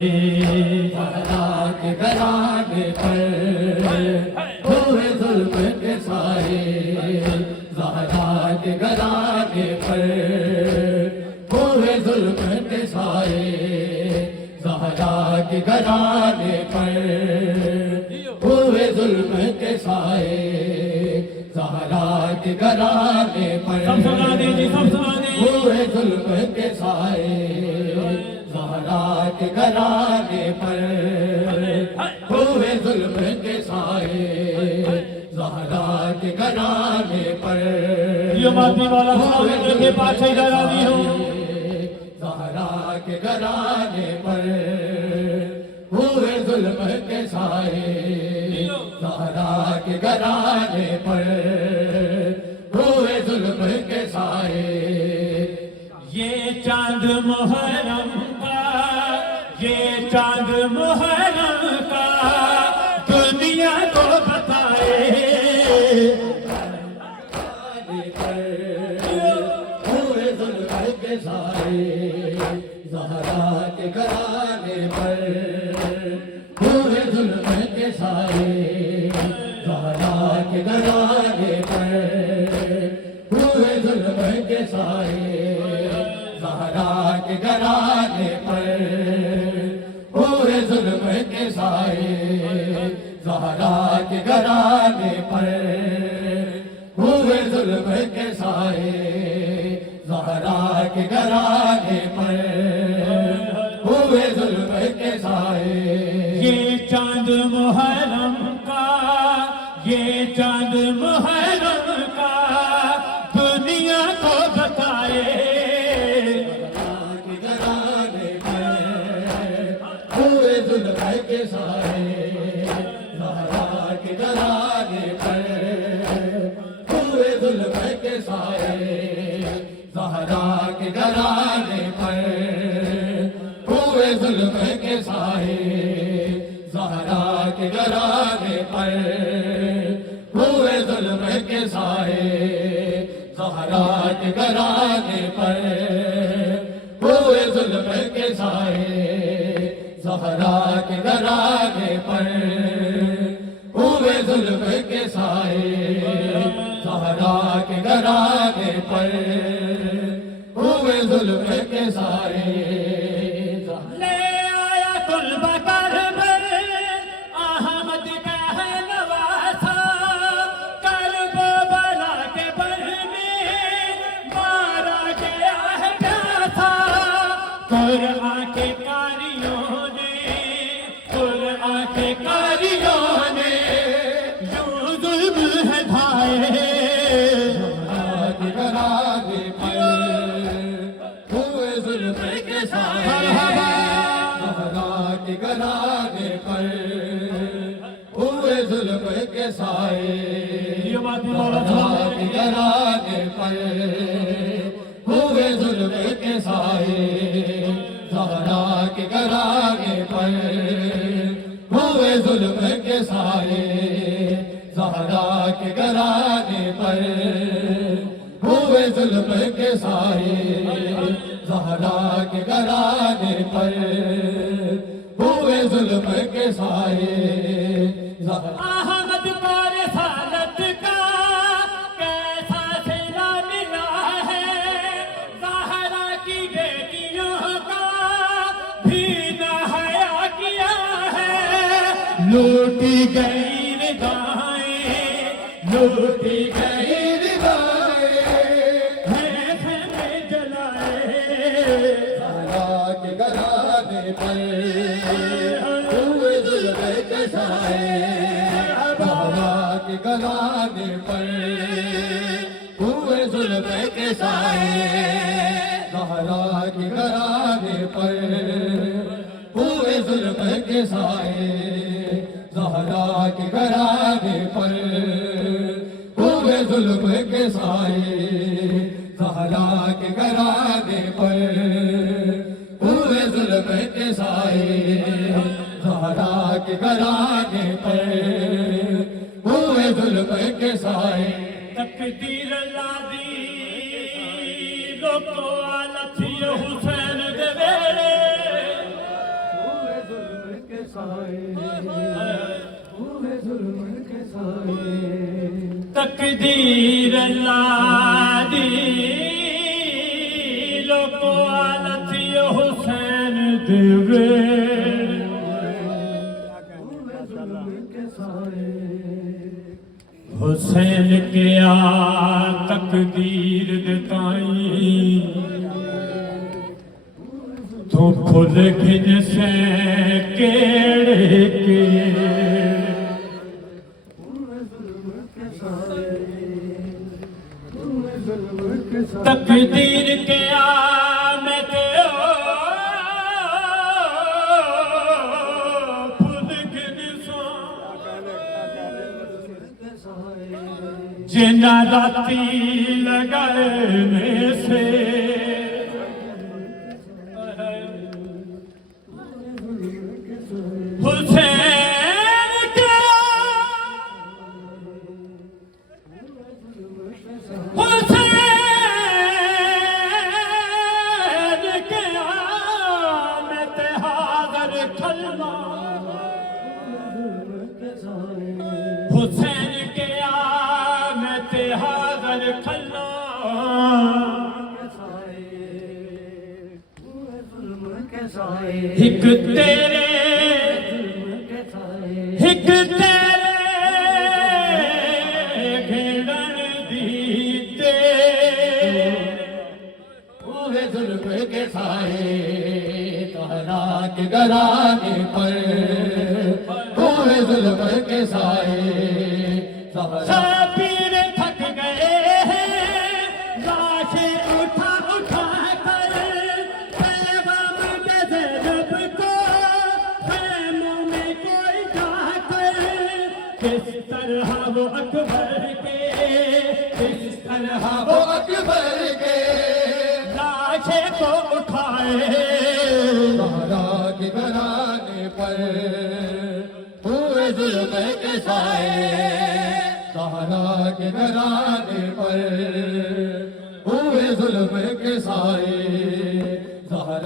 زہرا کے گھرانے پر ہوئے ظلم کے سائے، زہرا کے گھرانے پر ہوئے ظلم کے سائے، زہرا کے گھرانے پر ہوئے ظلم کے سائے، زہرا کے گھرانے پر ہوئے ظلم کے سائے، زہرا کے گھرانے پر ہوئے ظلم کے سائے، زہرا کے گھرانے پر ہوئے ظلم کے سائے، زہرا کے گھرانے پر ہوئے ظلم کے سائے، زہرا کے گھرانے پر ہوئے ظلم کے سائے۔ یہ چاند محرم کا، یہ چاند محرم کا دنیا کو بتائے، ہوئے ظلم کے سائے، زہرا کے گھرانے پر ہوئے ظلم کے سائے، زہرا کے گھرانے پر ہوئے ظلم کے سائے، زہرا کے گھرانے پر ہوئے ظلم کے سائے، زہرا کے گھرانے پر ہوئے ظلم کے سائے، زہرا کے گھرانے پر ہوئے ظلم کے سائے۔ یہ چاند محرم کا، یہ چاند محرم کا دنیا کو بتائے، ہوئے ظلم کے سائے، زہرا کے گھرانے پر ہوئے ظلم کے سائے، زہرا کے گھرانے پر ہوئے ظلم کے سائے، زہرا کے گھرانے پر ہوئے ظلم کے سائے، زہرا کے گھرانے پر ہوئے ظلم کے سائے، زہرا کے گھرانے پر ہوئے ظلم کے سائے، زہرا کے گھرانے پر ہوئے ظلم کے سائے۔ لے آیا طلبہ کربل احمد کا ہے نواسا، کرب و بلا کے بر میں مارا گیا ہے پیاسا، قرآن کے کاریوں نے، قرآن کے کاریوں نے یوں ظلم ہے ڈھائے، زہرا کے گھرانے پر ہوئے ظلم کے سائے، زہرا کے گھرانے پر ہوئے ظلم کے سائے، زہرا کے گھرانے پر ہوئے ظلم کے سائے، زہرا کے گھرانے پر ہوئے ظلم کے سائے، زہرا کے گھرانے پر ہوئے ظلم کے سائے، زہرا کے گھرانے پر ہوئے ظلم کے سائے۔ احمد کو رسالت کا کیسا صلہ ملا ہے، زہرا کی بیٹیوں کا بھی نہ حیا کیا ہے، لوٹی گئی ردائیں، لوٹی گئی میں جلائے، زہرا کے گھرانے پر ہوئے ظلم کے سائے، زہرا کے گھرانے پر ہوئے ظلم کے سائے، زہرا کے گھرانے پر ہوئے ظلم کے سائے، زہرا کے گھرانے پر ہوئے ظلم کے سائے، زہرا کے گھرانے پر ہوئے ظلم کے سائے، زہرا کے گھرانے پر ہوئے ظلم کے سائے۔ تقدیر لادی لوکو آلت حسین دے ویڑے ہوئے ظلم کے سائے تقدیر اللہ دی لوکو آلت حسین دیوے حسین کیا تقدیر دتائیں تو پھل گھن سے کیڑے تقدیر کیا میں پھل گھن جنا راتی لگانے سے حسین کیا میں حاضر کھلنا حسین کیا میں حاضر کھلنا ایک تیرے ایک تیرے گھڑن دیتے ہوئے ظلم کے سائے زہرا کے گھرانے پر ہوئے ظلم کے سائے شبیر تھک گئے ہیں لاشیں اٹھا اٹھا کر پیغام دے زینب کو خیموں میں کوئی جا کر کس طرح وہ اکبر کے کس طرح وہ اکبر کے لاشیں کو اٹھائے زہرا کے گھرانے پر ہوئے ظلم کے سائے زہرا کے گھرانے پر ہوئے ظلم کے سائے زہرا